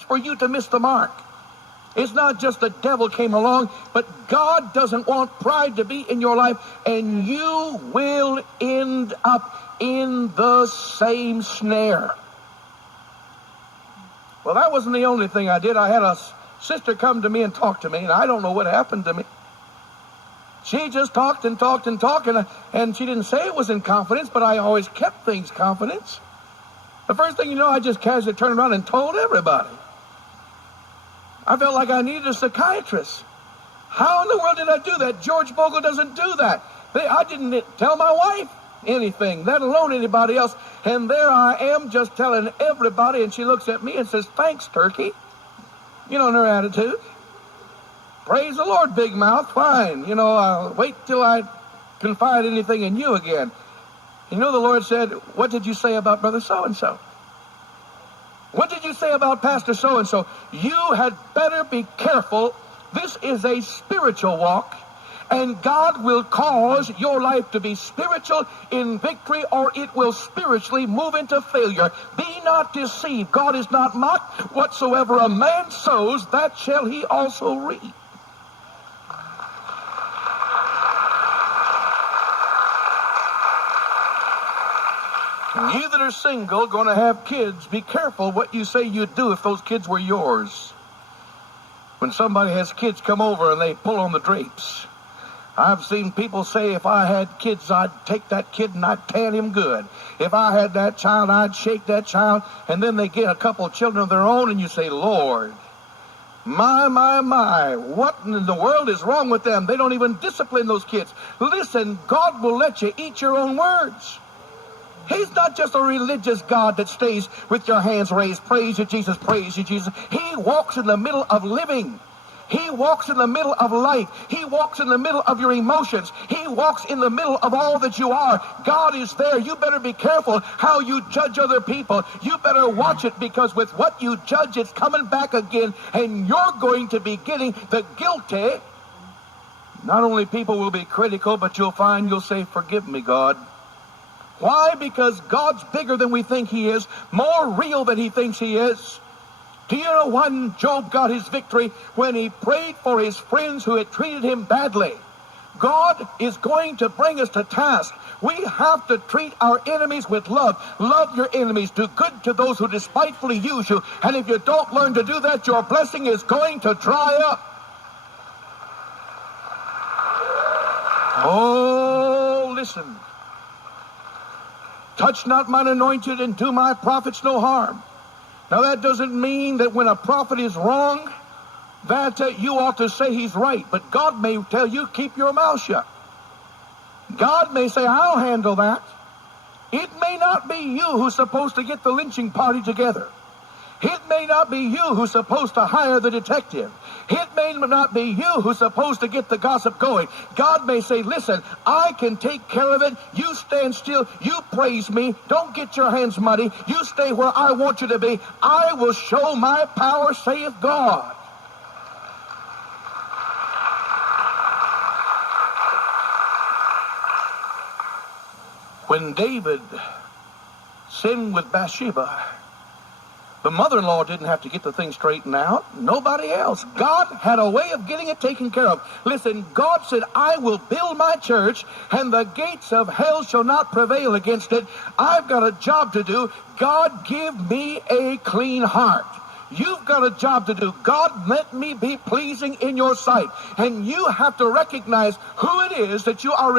for you to miss the mark. It's not just the devil came along, but God doesn't want pride to be in your life, and you will end up in the same snare. Well, that wasn't the only thing I did. I had a sister come to me and talk to me, and I don't know what happened to me. She just talked and talked and talked, and she didn't say it was in confidence, but I always kept things confidence. The first thing you know, I just casually turned around and told everybody. I felt like I needed a psychiatrist. How in the world did I do that? George Bogle doesn't do that. I didn't tell my wife anything, let alone anybody else. And there I am just telling everybody, and she looks at me and says, "Thanks, Turkey." You know, in her attitude. Praise the Lord, big mouth, fine. You know, I'll wait till I confide anything in you again. You know, the Lord said, "What did you say about Brother so-and-so? What did you say about Pastor so-and-so? You had better be careful. This is a spiritual walk, and God will cause your life to be spiritual in victory, or it will spiritually move into failure. Be not deceived. God is not mocked. Whatsoever a man sows, that shall he also reap." You that are single, going to have kids, be careful what you say you'd do if those kids were yours. When somebody has kids come over and they pull on the drapes. I've seen people say, if I had kids, I'd take that kid and I'd tan him good. If I had that child, I'd shake that child. And then they get a couple of children of their own, and you say, "Lord, my, what in the world is wrong with them? They don't even discipline those kids." Listen, God will let you eat your own words. He's not just a religious God that stays with your hands raised. Praise you, Jesus, praise you, Jesus. He walks in the middle of living. He walks in the middle of life. He walks in the middle of your emotions. He walks in the middle of all that you are. God is there. You better be careful how you judge other people. You better watch it, because with what you judge, it's coming back again, and you're going to be getting the guilty. Not only people will be critical, but you'll find you'll say, "Forgive me, God." Why? Because God's bigger than we think he is, more real than he thinks he is. Do you know when Job got his victory? When he prayed for his friends who had treated him badly. God is going to bring us to task. We have to treat our enemies with love. Love your enemies. Do good to those who despitefully use you. And if you don't learn to do that, your blessing is going to dry up. Oh, listen. "Touch not mine anointed, and do my prophets no harm." Now, that doesn't mean that when a prophet is wrong, that you ought to say he's right. But God may tell you, keep your mouth shut. God may say, "I'll handle that." It may not be you who's supposed to get the lynching party together. It may not be you who's supposed to hire the detective. It may not be you who's supposed to get the gossip going. God may say, "Listen, I can take care of it. You stand still. You praise me. Don't get your hands muddy. You stay where I want you to be. I will show my power, saith God." When David sinned with Bathsheba, the mother-in-law didn't have to get the thing straightened out. Nobody else. God had a way of getting it taken care of. Listen, God said, "I will build my church, and the gates of hell shall not prevail against it." I've got a job to do. God, give me a clean heart. You've got a job to do. God, let me be pleasing in your sight. And you have to recognize who it is that you are